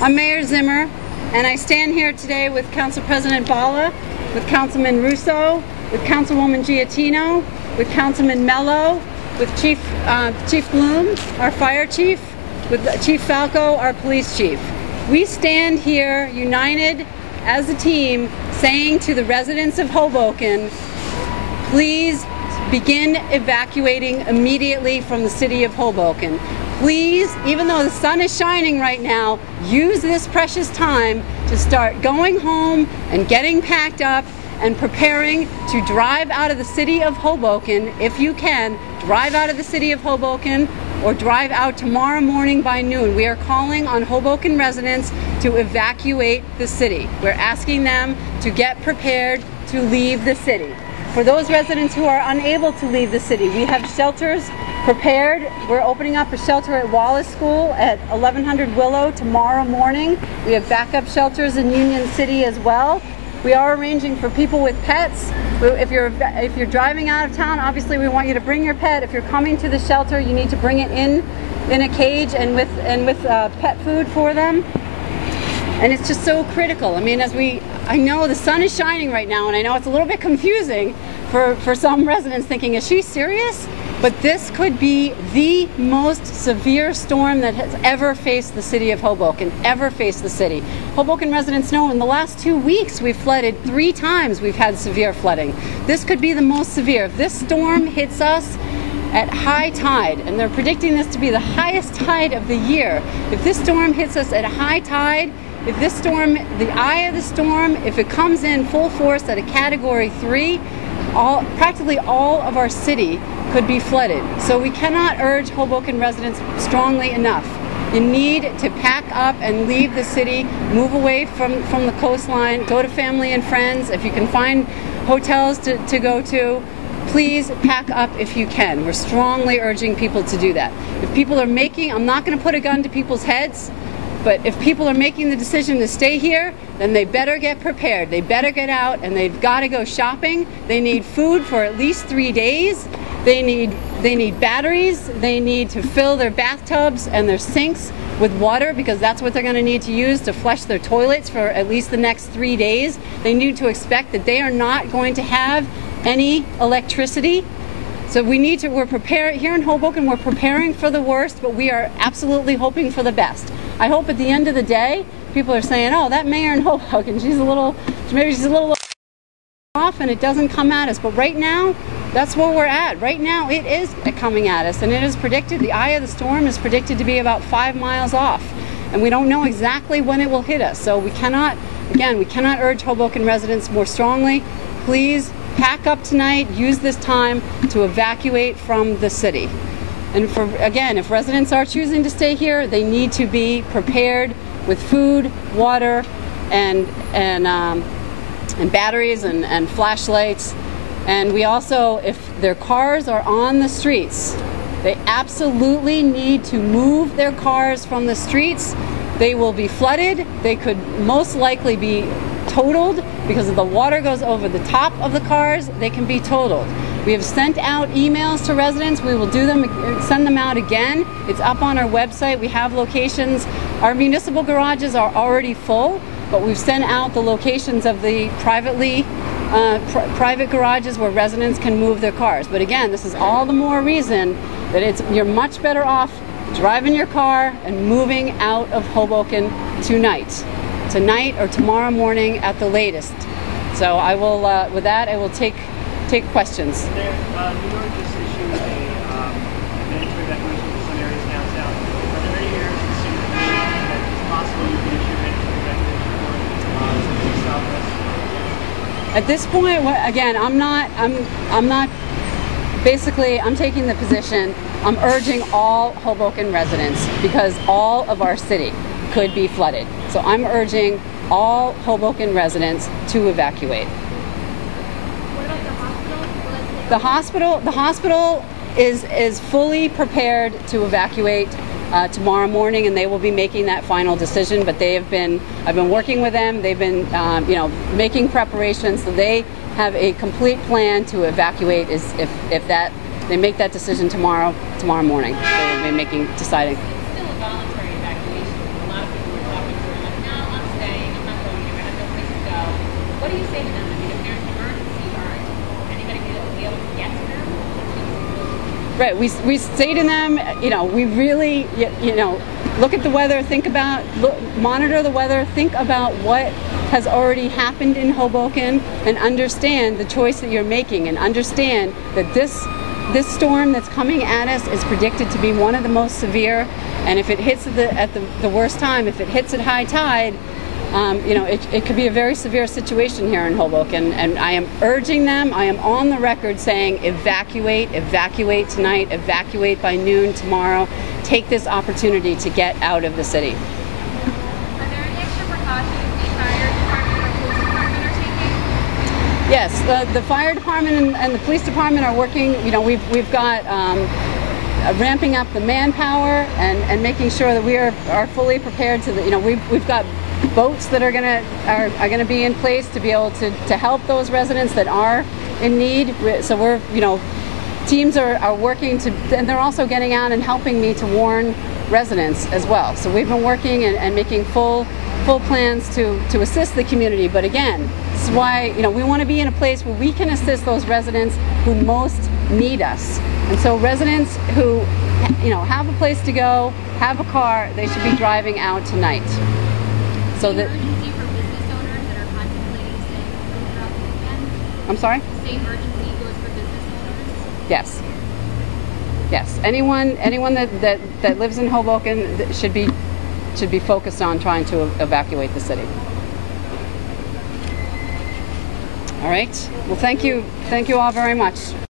I'm Mayor Zimmer, and I stand here today with Council President Bala, with Councilman Russo, with Councilwoman Giattino, with Councilman Mello, with Chief Bloom, our fire chief, with Chief Falco, our police chief. We stand here united as a team saying to the residents of Hoboken, please begin evacuating immediately from the city of Hoboken. Please, even though the sun is shining right now, use this precious time to start going home and getting packed up and preparing to drive out of the city of Hoboken. If you can, drive out of the city of Hoboken or drive out tomorrow morning by noon. We are calling on Hoboken residents to evacuate the city. We're asking them to get prepared to leave the city. For those residents who are unable to leave the city, we have shelters prepared. We're opening up a shelter at Wallace School at 1100 Willow tomorrow morning. We have backup shelters in Union City as well. We are arranging for people with pets. If you're driving out of town, obviously we want you to bring your pet. If you're coming to the shelter, you need to bring it in a cage and with pet food for them. And it's just so critical. I mean, I know the sun is shining right now, and I know it's a little bit confusing for some residents thinking, is she serious? But this could be the most severe storm that has ever faced the city of Hoboken, ever faced the city. Hoboken residents know in the last 2 weeks we've flooded 3 times. We've had severe flooding. This could be the most severe. If this storm hits us at high tide, and they're predicting this to be the highest tide of the year, if this storm hits us at high tide, if this storm, the eye of the storm, if it comes in full force at a Category 3, practically all of our city could be flooded. So we cannot urge Hoboken residents strongly enough. You need to pack up and leave the city, move away from the coastline, go to family and friends. If you can find hotels to go to, please pack up if you can. We're strongly urging people to do that. If people are I'm not going to put a gun to people's heads, but if people are making the decision to stay here, then they better get prepared. They better get out, and they've got to go shopping. They need food for at least 3 days. They need batteries. They need to fill their bathtubs and their sinks with water, because that's what they're going to need to use to flush their toilets for at least the next 3 days. They need to expect that they are not going to have any electricity. So we're prepared here in Hoboken. We're preparing for the worst, but we are absolutely hoping for the best. I hope at the end of the day, people are saying, oh, that mayor in Hoboken, maybe she's a little off and it doesn't come at us. But right now, that's where we're at. Right now, it is coming at us, and it is predicted, the eye of the storm is predicted to be about 5 miles off. And we don't know exactly when it will hit us. So we cannot urge Hoboken residents more strongly. Please pack up tonight, use this time to evacuate from the city. And again, if residents are choosing to stay here, they need to be prepared with food, water, and batteries and flashlights. And we also, if their cars are on the streets, they absolutely need to move their cars from the streets. They will be flooded. They could most likely be totaled because if the water goes over the top of the cars, they can be totaled. We have sent out emails to residents. We will send them out again. It's up on our website. We have locations. Our municipal garages are already full, but we've sent out the locations of the private garages where residents can move their cars. But again, this is all the more reason that you're much better off driving your car and moving out of Hoboken tonight or tomorrow morning at the latest. So I will, with that, I will take questions. New York just issued a mandatory evacuation for some areas downtown. Are there any areas in the city that it's possible you could issue mandatory evacuation for southwest? At this point, again, I'm taking the position, I'm urging all Hoboken residents, because all of our city could be flooded. So I'm urging all Hoboken residents to evacuate. What about the hospital? The hospital is fully prepared to evacuate tomorrow morning, and they will be making that final decision. But I've been working with them. They've been making preparations, so they have a complete plan to evacuate. If they make that decision tomorrow morning, they will be deciding. It's still a voluntary evacuation. A lot of people were talking to do you say to them? I mean, if there's an emergency, are anybody going to be able to get to them? Right, we say to them, you know, we really, you know, look at the weather, monitor the weather, think about what has already happened in Hoboken, and understand the choice that you're making, and understand that this storm that's coming at us is predicted to be one of the most severe, and if it hits at the worst time, if it hits at high tide, you know, it could be a very severe situation here in Hoboken, and I am urging them, I am on the record saying evacuate tonight, evacuate by noon tomorrow, take this opportunity to get out of the city. Are there any extra precautions the fire department or police department are taking? Yes, the fire department and the police department are working. You know, we've got ramping up the manpower and making sure that we are fully prepared to. You know, we've got boats that are gonna be in place to be able to help those residents that are in need. So we're, you know, teams are working to, and they're also getting out and helping me to warn residents as well. So we've been working and making full plans to assist the community. But again, this is why, you know, we want to be in a place where we can assist those residents who most need us. And so residents who, you know, have a place to go, have a car, they should be driving out tonight. So that. Emergency for business owners that are contemplating staying open throughout the weekend? I'm sorry? The same emergency goes for business owners? Yes. Yes. Anyone that lives in Hoboken should be focused on trying to evacuate the city. All right. Well, thank you all very much.